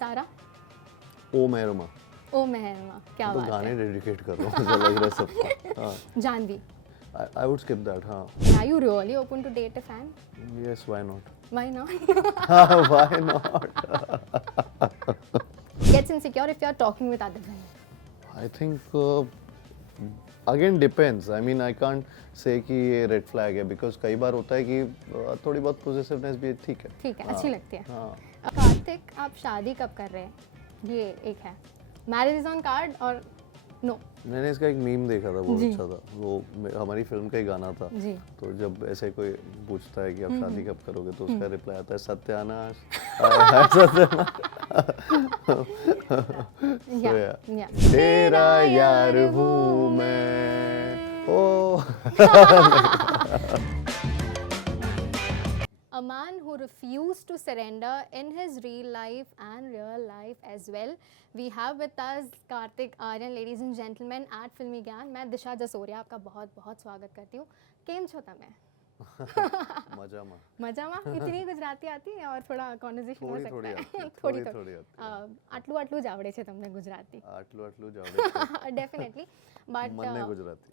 सारा। ओ मेहरमा। ओ मेहरमा, क्या तो बात गाने है। डेडिकेट कर रहा हूँ, मुझे लग रहा है सबको। हाँ, Janvi. I would skip that. हाँ. Are you really open to date a fan? Yes, why not? Why not? Why not? Gets insecure if you're talking with other men. I think again depends. I mean I can't say कि ये red flag है because कई बार होता है कि थोड़ी बहुत possessiveness भी ठीक है. ठीक है, हाँ, अच्छी लगती है। हाँ. कार्तिक, आप शादी कब कर रहे हैं? ये एक है। मैरिज इज ऑन कार्ड और नो? मैंने इसका एक मीम देखा था, बहुत जी। अच्छा था। वो हमारी फिल्म का ही गाना था। जी। तो जब ऐसे कोई पूछता है कि आप शादी कब करोगे तो उसका रिप्लाई आता है सत्यानाश। या तेरा यार हूँ मैं। ओ A man who refused to surrender in his real life and real life as well. We have with us Kartik Aaryan, ladies and gentlemen, at Filmy Gyan. मैं दिशा जसोरिया आपका बहुत बहुत स्वागत करती हूँ। केम छो તમે? મજામાં इतनी गुजराती आती है और थोड़ा कॉन्वर्सेशन हो सकता है थोड़ी આટલું જ આવડે છે તમને ગુજરાતી? આટલું જ આવડે છે डेफिनेटली बट મને ગુજરાતી।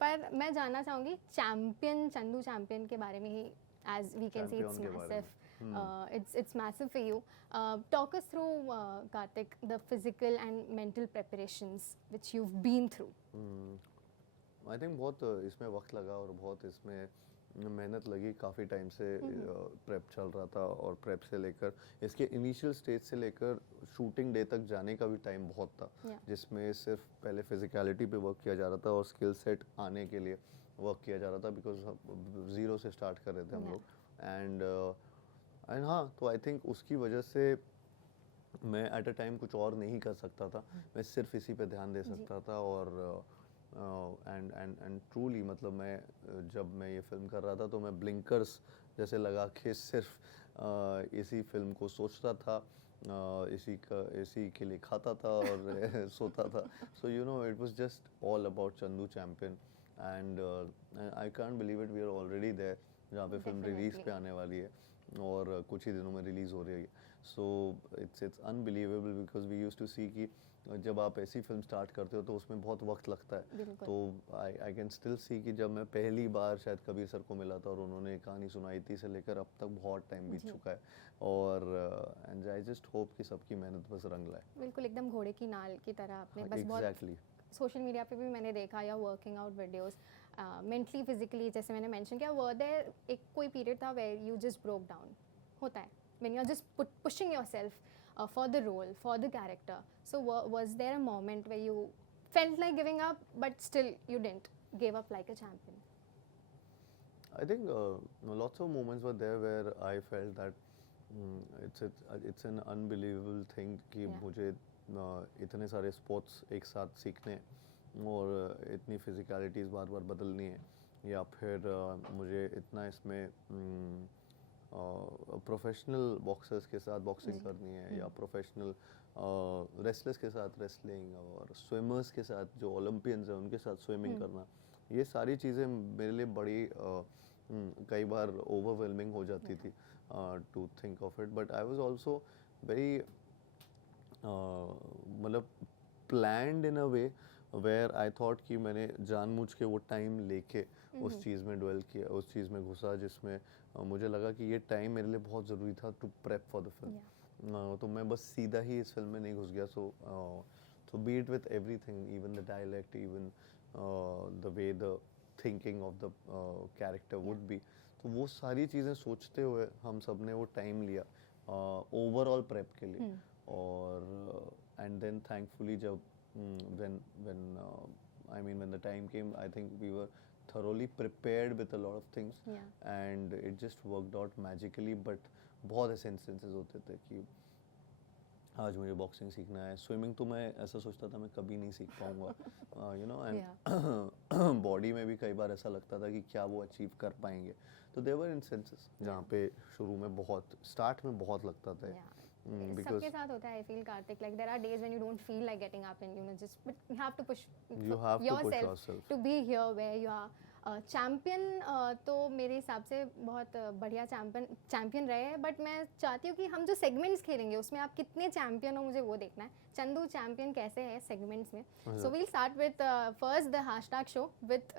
पर मैं जानना चाहूँगी चैम्पियन, चंदू चैम्पियन के बारे में ही, as we can see it's Champion के बारे massive, it's massive for you. Talk us through, Kartik, the physical and mental preparations which you've been through. I think बहुत इसमें वक्त लगा और बहुत इसमें मेहनत लगी। काफ़ी टाइम से प्रेप चल रहा था और प्रेप से लेकर इसके इनिशियल स्टेज से लेकर शूटिंग डे तक जाने का भी टाइम बहुत था, जिसमें सिर्फ पहले फिजिकलिटी पे वर्क किया जा रहा था और स्किल सेट आने के लिए वर्क किया जा रहा था, बिकॉज ज़ीरो से स्टार्ट कर रहे थे हम लोग। एंड हाँ, तो आई थिंक उसकी वजह से मैं एट अ टाइम कुछ और नहीं कर सकता था, मैं सिर्फ इसी पे ध्यान दे सकता था। और एंड ट्रूली मतलब मैं जब मैं ये फिल्म कर रहा था तो मैं ब्लिंकर्स जैसे लगा के सिर्फ इसी फिल्म को सोचता था, इसी के लिए खाता था और सोता था। So you know it was just all about Chandu Champion and I can't believe it, we are already there, जहाँ पे फिल्म रिलीज पे आने वाली है और कुछ ही दिनों में रिलीज हो रही है। So it's unbelievable because we used to see कि जब आप ऐसी फिल्म स्टार्ट करते हो तो उसमें बहुत वक्त लगता है। तो आई कैन स्टिल सी कि जब मैं पहली बार शायद कबीर सर को मिला था और उन्होंने कहानी सुनाई थी से लेकर अब तक बहुत टाइम बीत चुका है और एंड आई जस्ट होप कि सबकी मेहनत बस रंग लाए। बिल्कुल एकदम घोड़े की नाल की तरह आपने बस एग्जैक्टली सोशल मीडिया पे भी मैंने देखा या working out videos mentally physically जैसे मैंने मेंशन किया, वर देयर एक कोई पीरियड था where you just broke down? होता है when you are just pushing yourself for the role, for the character. So was there a moment where you felt like giving up but still you didn't give up like a champion? I think lots of moments were there where I felt that it's an unbelievable thing कि मुझे इतने सारे sports एक साथ सीखने और इतनी फिजिकलिटीज़ बार बार बदलनी है, या फिर मुझे इतना इसमें प्रोफेशनल बॉक्सर्स के साथ बॉक्सिंग करनी है या प्रोफेशनल रेसलर्स के साथ रेसलिंग और स्विमर्स के साथ जो ओलंपियंस हैं उनके साथ स्विमिंग करना, ये सारी चीज़ें मेरे लिए बड़ी कई बार ओवरवेलमिंग हो जाती थी to think of it. But I was also very मतलब planned in a way where I thought कि मैंने जानबूझ के वो टाइम लेके उस चीज़ में ड्वेल किया, उस चीज़ में घुसा जिसमें मुझे लगा कि ये टाइम मेरे लिए बहुत ज़रूरी था to prep for the film. तो मैं बस सीधा ही इस फिल्म में नहीं घुस गया। So be it with everything, even the dialect, even the way the thinking of the character would be, तो वो सारी चीज़ें सोचते हुए हम सब ने वो टाइम लिया ओवरऑल प्रेप के लिए। और एंड देन थैंकफुली जब when the time came, I think we were thoroughly prepared with a lot of things, and it just worked out magically. But बहुत ऐसे instances होते थे कि आज मुझे बॉक्सिंग सीखना है, स्विमिंग तो मैं ऐसा सोचता था मैं कभी नहीं सीख पाऊँगा, यू नो, एंड बॉडी में भी कई बार ऐसा लगता था कि क्या वो अचीव कर पाएंगे। तो देयर वर इंस्टेंसेस जहाँ पे शुरू में बहुत स्टार्ट में बहुत लगता था सबके साथ होता है। I feel Kartik, like there are days when you don't feel like getting up and just but you have to push yourself to be here where you are. Champion तो मेरे हिसाब से बहुत बढ़िया चैम्पियन रहे हैं, बट मैं चाहती हूँ कि हम जो सेगमेंट्स खेलेंगे उसमें आप कितने चैम्पियन हो मुझे वो देखना है। चंदू चैम्पियन कैसे है सेगमेंट्स में। So we'll start with first the hashtag show with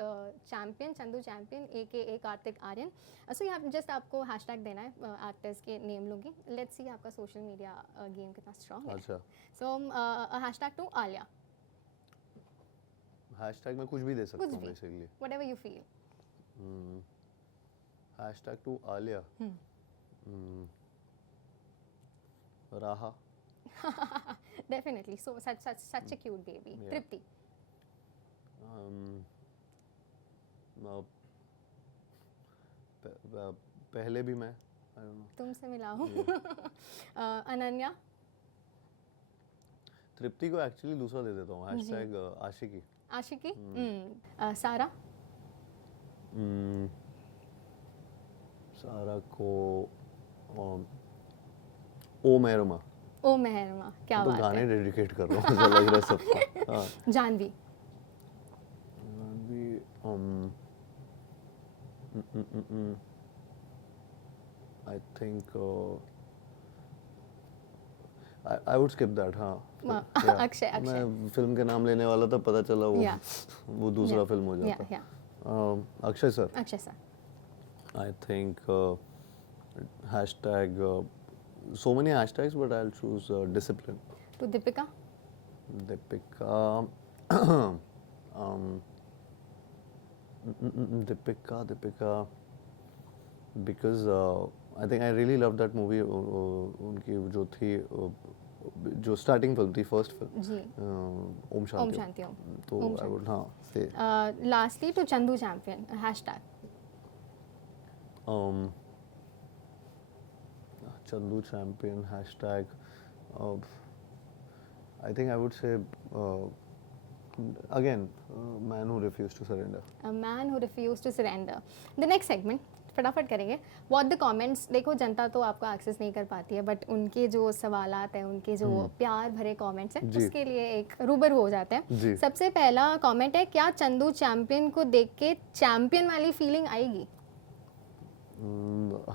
champion Chandu champion AKA Kartik Aaryan. So यहाँ जस्ट आपको हैशटैग देना है, आर्टिस्ट के नेम लूँगी। लेट्स सी आपका सोशल मीडिया गेम कितना स्ट्रॉन्ग है। अच्छा, so hashtag to Alia, hashtag में कुछ भी दे सकता कुछ हूँ भी। Basically. Whatever you feel. Hashtag to Alia, Raha, Definitely. So such a cute baby. Yeah. Tripti. पहले भी मैं, I don't know. तुमसे मिला हूँ। अनन्या। तृप्ति को एक्चुअली दूसरा दे देता हूँ, हैशटैग आशिकी। आशिकी। सारा। सारा को ओ मेहरमा। ओ मेहरमा, क्या तो बात गाने है। डेडिकेट कर रहा हूँ, ऐसा लग रहा है सबको। हाँ, जानवी। भी I think I would skip that. हाँ, yeah. अक्षय। मैं फिल्म के नाम लेने वाला था, पता चला वो Yeah. वो दूसरा Yeah. फिल्म हो Yeah, जाता। yeah. Akshay sir, Akshay sir. I think hashtag so many hashtags, but I'll choose discipline. To Deepika. Deepika, Deepika, because I think I really loved that movie. उनकी जो थी, जो स्टार्टिंग फिल्म थी, first film, जी। ओम ओम शांति शांति ओम। तो Om I would, हाँ से lastly to Chandu Champion hashtag. Chandu champion hashtag. I think I would say again, man who refused to surrender. A man who refused to surrender. The next segment फटाफट करेंगे। What the comments, देखो जनता तो आपको access नहीं कर पाती है, but उनके जो सवालात हैं, उनके जो प्यार भरे कमेंट्स हैं, जी। उसके लिए एक रूबरू हो जाते हैं। जी। सबसे पहला कमेंट है, क्या चंदू चैम्पियन को देख के चैम्पियन वाली फीलिंग आएगी?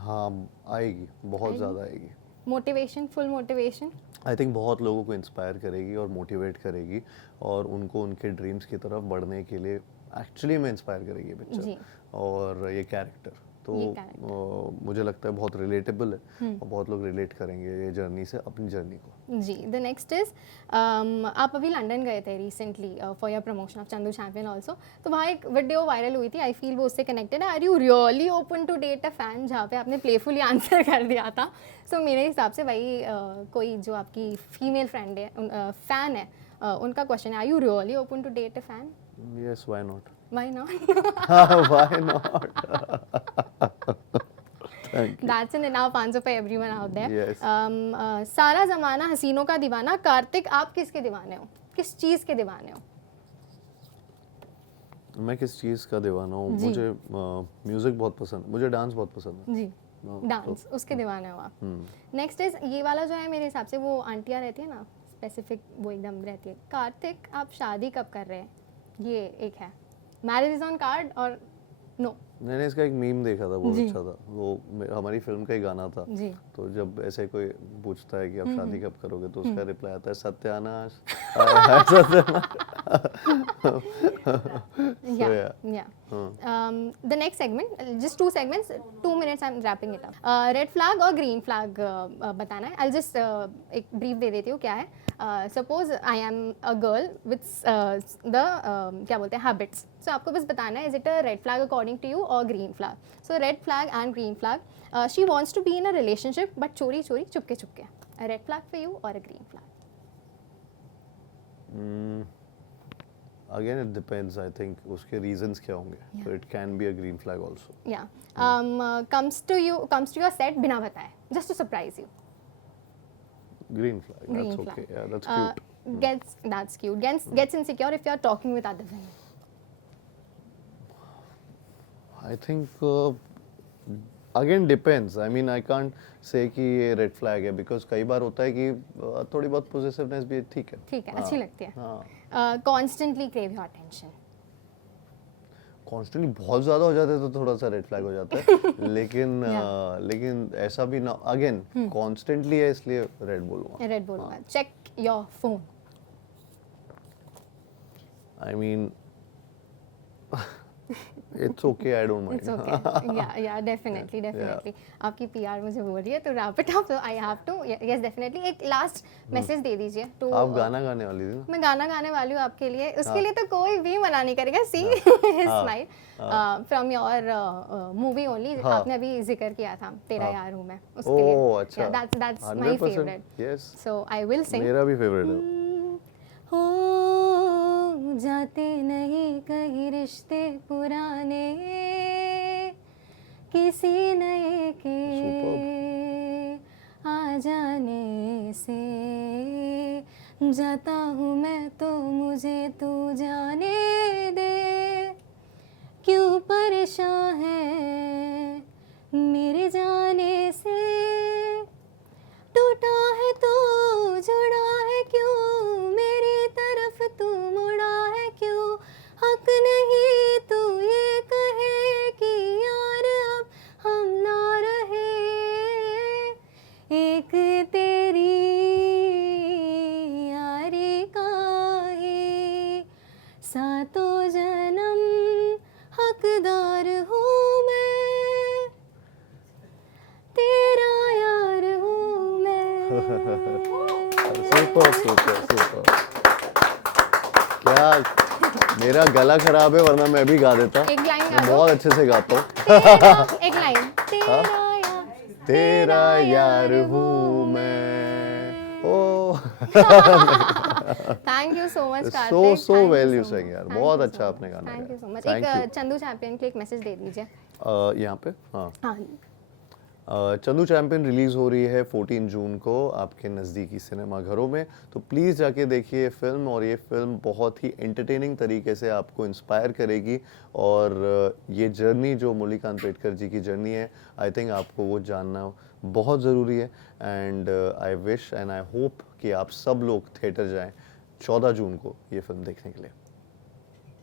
हाँ, आएगी, बहुत ज़्यादा आएगी। Motivation, full motivation. I think बहुत लोगों को इंस्पायर करेगी और मोटिवेट करेगी और उनको उनके ड्रीम्स की तरफ बढ़ने के लिए एक्चुअली में इंस्पायर करेगी ये जी। पिक्चर और ये कैरेक्टर। तो ये character। मुझे लगता है बहुत रिलेटेबल है और बहुत लोग रिलेट करेंगे ये जर्नी से, अपनी जर्नी को। जी। द नेक्स्ट इज, आप अभी लंदन गए थे recently for your promotion of Chandu champion also, तो वहाँ एक वीडियो वायरल हुई थी, आई फील वो उससे कनेक्टेड है। Are you really open to date a fan, जहाँ पे आपने प्लेफुली आंसर कर दिया था। सो मेरे हिसाब से वही कोई जो आपकी फीमेल फ्रेंड है, फैन है, उनका क्वेश्चन है, are you really open to date a fan? Yes, why not? Why not? Why not? That's an enough answer for everyone out there. Yes. सारा जमाना हसीनों का दीवाना, कार्तिक आप किसके दीवाने हो, किस चीज़ के दीवाने हो? मैं किस चीज़ का दीवाना हूँ? जी। मुझे म्यूज़िक बहुत पसंद, मुझे डांस बहुत पसंद है। जी। हाँ, डांस, उसके दीवाने हो आप। नेक्स्ट इज, ये वाला जो है मेरे हिसाब से वो आंटियाँ रहती है ना, स्पेसिफिक वो एकदम रहती है। कार्तिक आप शादी कब कर रहे हैं? ये एक है, मैरिज इज ऑन कार्ड और नो। मैंने इसका एक मीम देखा था, बहुत जी। अच्छा था वो, हमारी फिल्म का ही गाना था। जी। तो जब ऐसे कोई पूछता है कि आप शादी कब करोगे, तो उसका रिप्लाई आता है सत्यानाश। Yeah. The next segment, just 2 segments, 2 minutes, I'm wrapping it up. Red flag और green flag बताना है। I'll just एक brief दे देती हूँ क्या है। Suppose I am a girl with the क्या बोलते हैं habits. So आपको बस बताना है, is it a red flag according to you or green flag? So red flag and green flag. She wants to be in a relationship but चोरी चोरी Chupke Chupke. A red flag for you or a green flag? Again, it depends. I think उसके reasons क्या होंगे. So it can be a green flag also. Yeah. Comes to your set बिना बताए, just to surprise you. Green flag. Green That's flag. okay. Yeah, that's cute. That's cute. Gets insecure if you are talking with other women. I think again depends. I mean, I can't say कि ये red flag है, because कई बार होता है कि थोड़ी बहुत possessiveness भी ठीक है. ठीक है, अच्छी लगती है. हाँ. Constantly crave your attention. Constantly बहुत ज़्यादा हो जाता है तो थोड़ा सा रेड फ्लैग हो जाता है लेकिन लेकिन ऐसा भी ना अगेन कॉन्स्टेंटली है इसलिए रेड बोलूँगा रेड बोलूँगा. Check your phone. I mean it's okay I don't It's mind okay. Yeah, definitely. आपकी PR मुझे बोल रही है तो wrap it up. So I have to. Yes, definitely. एक last message दे दीजिए. तो आप गाना गाने वाली थी ना मैं गाना गाने वाली हूँ आपके लिए. उसके लिए तो कोई भी मना नहीं करेगा. See his smile. From your movie only. आपने अभी जिक्र किया था. तेरा यार हूँ मैं. उसके लिए. ओह अच्छा Yeah, that's my 100% favorite. Yes So I will sing. मेरा भी फेवरेट है हो जाते नहीं कहीं रिश्ते पुराने किसी नए के आ जाने से जाता हूँ मैं तो मुझे तू जाने दे क्यों परेशान है मेरे जाने से टूटा है तो जुड़ा है क्यों मेरी तरफ तू मुड़ा है क्यों हक नहीं तू ये कहे कि यार अब हम ना रहे एक तेरी यारी का ही सातों जन्म हकदार हूँ मैं तेरा यार हूँ मैं. सुपर क्या मेरा गला खराब है वरना मैं भी गा देता एक लाइन गा मैं दो. बहुत अच्छे से गाता हूँ एक लाइन तेरा यार हूँ मैं oh thank you so much so well you sang यार बहुत अच्छा आपने गाना thank you so much. Thank you. एक चंदू चैंपियन के लिए एक मैसेज दे दीजिए. यहाँ पे हाँ हाँ चंदू चैंपियन रिलीज़ हो रही है 14 जून को आपके नज़दीकी सिनेमा घरों में तो प्लीज़ जाके देखिए फिल्म और ये फिल्म बहुत ही एंटरटेनिंग तरीके से आपको इंस्पायर करेगी और ये जर्नी जो मुरलीकांत पेडकर जी की जर्नी है आई थिंक आपको वो जानना बहुत ज़रूरी है and I wish and I hope कि आप सब लोग थिएटर जाएं 14 जून को ये फिल्म देखने के लिए